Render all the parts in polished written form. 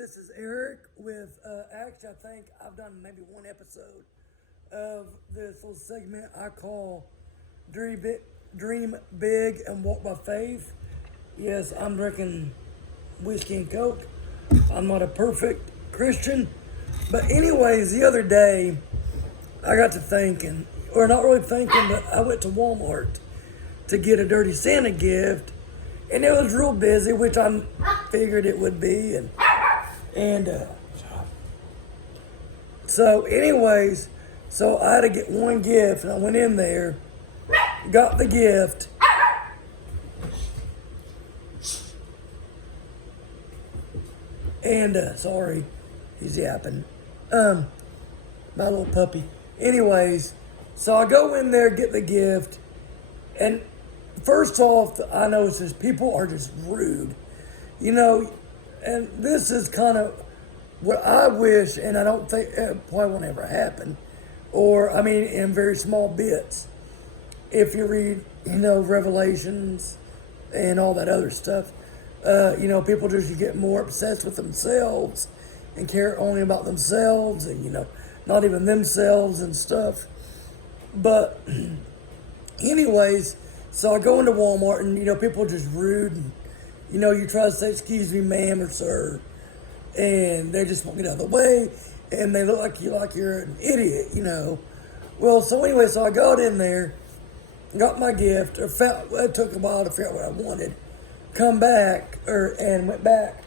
This is Eric with, actually, I think I've done maybe one episode of this little segment I call Dream Big and Walk by Faith. Yes, I'm drinking whiskey and Coke. I'm not a perfect Christian. But anyways, the other day, I got to thinking, or not really thinking, but I went to Walmart to get a Dirty Santa gift, and it was real busy, which I figured it would be, and so anyways, so I had to get one gift, and I went in there, got the gift, and sorry, he's yapping, my little puppy. Anyways, so I go in there, get the gift, and first off, I noticed is people are just rude, you know, and this is kind of what I wish, and I don't think it probably won't ever happen, or I mean, in very small bits. If you read, Revelations and all that other stuff, people just get more obsessed with themselves and care only about themselves, and not even themselves and stuff. But anyways, so I go into Walmart, and people are just rude, and you try to say, "Excuse me, ma'am or sir," and they just won't get out of the way, and they look like you're an idiot, Well, so anyway, so I got in there, got my gift, it took a while to figure out what I wanted, come back, and went back,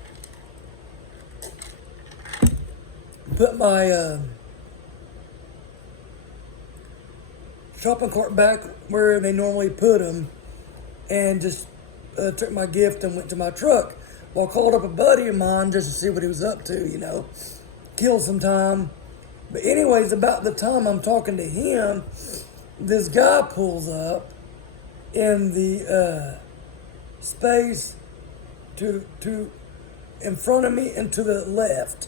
put my shopping cart back where they normally put them, and just took my gift and went to my truck. Well, I called up a buddy of mine just to see what he was up to, kill some time. But anyways, about the time I'm talking to him, this guy pulls up in the space to in front of me and to the left.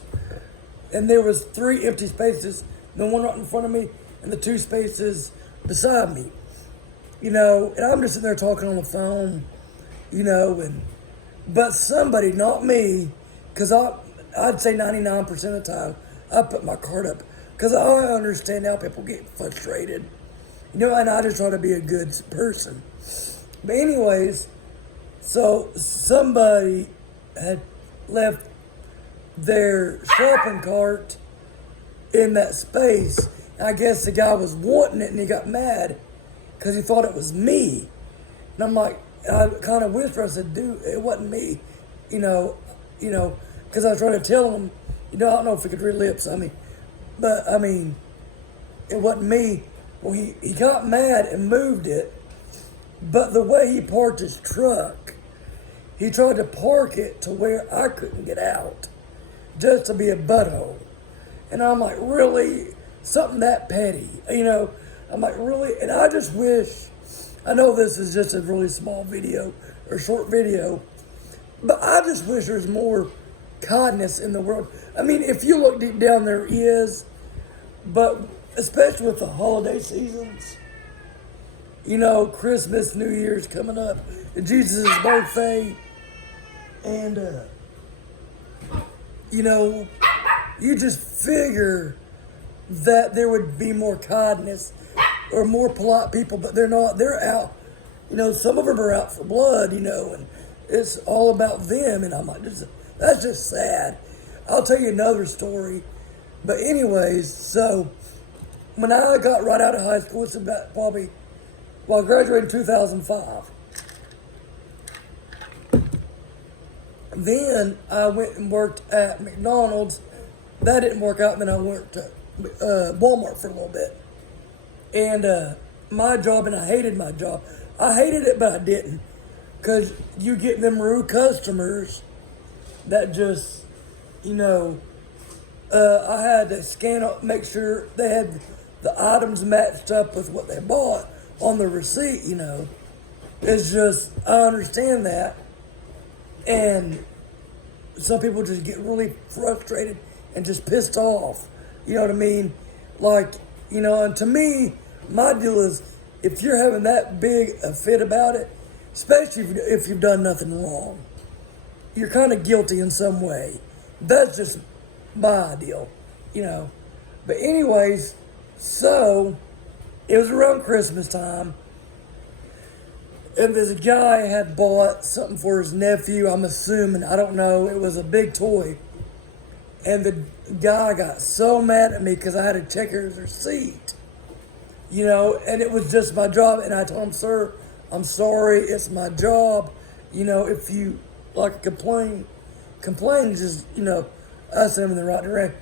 And there was 3 empty spaces, the one right in front of me and the 2 spaces beside me. And I'm just sitting there talking on the phone, but somebody, not me, because I'd say 99% of the time, I put my card up, because I understand how people get frustrated, and I just try to be a good person. But anyways, so somebody had left their shopping cart in that space. I guess the guy was wanting it, and he got mad because he thought it was me. And I'm like, I kind of whispered, I said, "Dude, it wasn't me," because I was trying to tell him, I don't know if he could read lips, but it wasn't me. Well, he got mad and moved it, but the way he parked his truck, he tried to park it to where I couldn't get out, just to be a butthole. And I'm like, really? Something that petty, I'm like, really? And I just wish, I know this is just a really small video or short video, but I just wish there's more kindness in the world. If you look deep down, there is, but especially with the holiday seasons, Christmas, New Year's coming up, and Jesus' birthday, and, you just figure that there would be more kindness or more polite people, but they're not. They're out. Some of them are out for blood, and it's all about them. And I'm like, that's just sad. I'll tell you another story. But anyways, so when I got right out of high school, it's about probably, I graduated in 2005. Then I went and worked at McDonald's. That didn't work out. Then I worked at Walmart for a little bit. And my job, and I hated my job. I hated it, but I didn't. Because you get them rude customers that just, I had to scan up, make sure they had the items matched up with what they bought on the receipt, It's just, I understand that. And some people just get really frustrated and just pissed off. You know what I mean? Like, and to me, my deal is, if you're having that big a fit about it, especially if you've done nothing wrong, you're kind of guilty in some way. That's just my ideal, you know. But anyways, so it was around Christmas time, and this guy had bought something for his nephew. I'm assuming, I don't know, it was a big toy. And the guy got so mad at me because I had to check his receipt, you know, and it was just my job. And I told him, sir, I'm sorry, it's my job. You know, if you like complain, just, you know, I sent him in the right direction.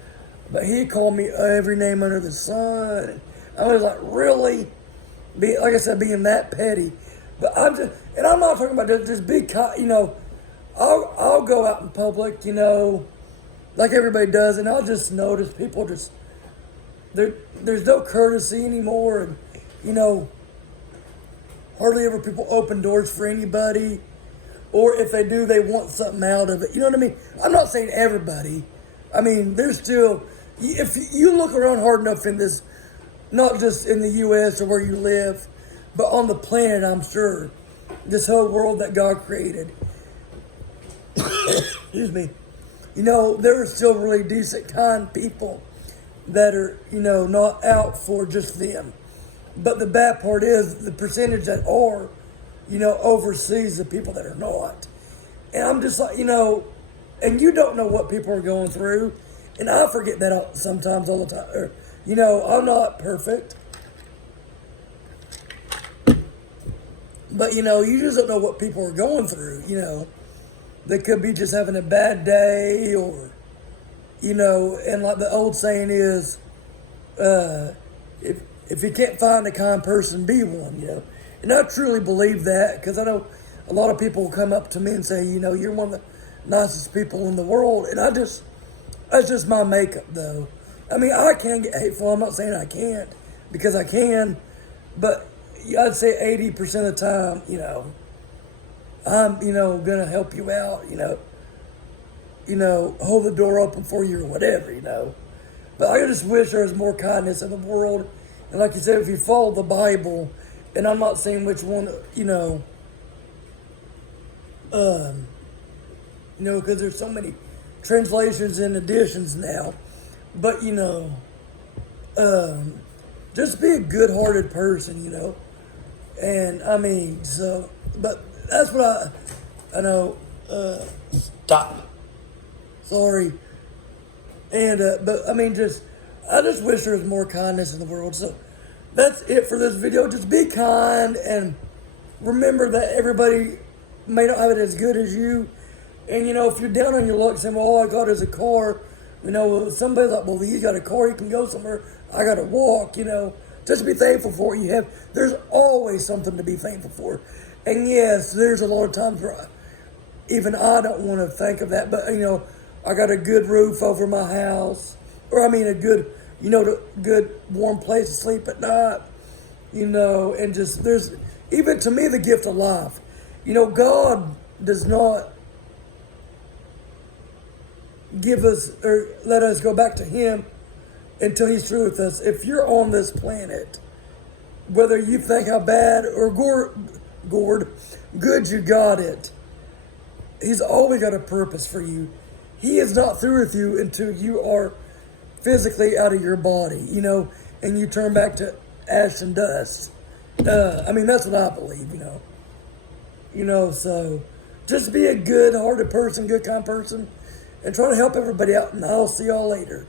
But he called me every name under the sun. I was like, really? Like I said, being that petty. But and I'm not talking about just be, you know, I'll go out in public, you know, like everybody does, and I'll just notice people just, there's no courtesy anymore, and, you know, hardly ever people open doors for anybody, or if they do, they want something out of it. You know what I mean? I'm not saying everybody. I mean, there's still, if you look around hard enough in this, not just in the U.S. or where you live, but on the planet, I'm sure, this whole world that God created, excuse me, you know, there are still really decent, kind people that are, you know, not out for just them. But the bad part is the percentage that are, you know, oversees the people that are not. And I'm just like, you know, and you don't know what people are going through. And I forget that sometimes all the time. Or, you know, I'm not perfect. But, you know, you just don't know what people are going through, you know. They could be just having a bad day, or, you know, and like the old saying is, if you can't find a kind person, be one, you know. And I truly believe that, because I know a lot of people will come up to me and say, you know, you're one of the nicest people in the world. And that's just my makeup, though. I mean, I can get hateful. I'm not saying I can't, because I can. But I'd say 80% of the time, you know, I'm, you know, going to help you out, you know, hold the door open for you or whatever, you know. But I just wish there was more kindness in the world. And like you said, if you follow the Bible, and I'm not saying which one, you know, because there's so many translations and editions now. But, you know, just be a good-hearted person, you know. And, I mean, so, but that's what I know, stop. Sorry. And, but, I mean, I just wish there was more kindness in the world. So, that's it for this video. Just be kind, and remember that everybody may not have it as good as you. And, you know, if you're down on your luck saying, well, all I got is a car, you know, somebody's like, well, he's got a car, he can go somewhere, I got to walk, you know. Just be thankful for what you have. There's always something to be thankful for. And yes, there's a lot of times where even I don't want to think of that, but, you know, I got a good roof over my house, or I mean a good, you know, good warm place to sleep at night, you know, and just there's, even to me, the gift of life. You know, God does not give us or let us go back to Him until He's through with us. If you're on this planet, whether you think how bad or good you got it, He's always got a purpose for you. He is not through with you until you are physically out of your body, you know, and you turn back to ash and dust. I mean, that's what I believe, you know. You know, so just be a good-hearted person, good, kind person, and try to help everybody out, and I'll see y'all later.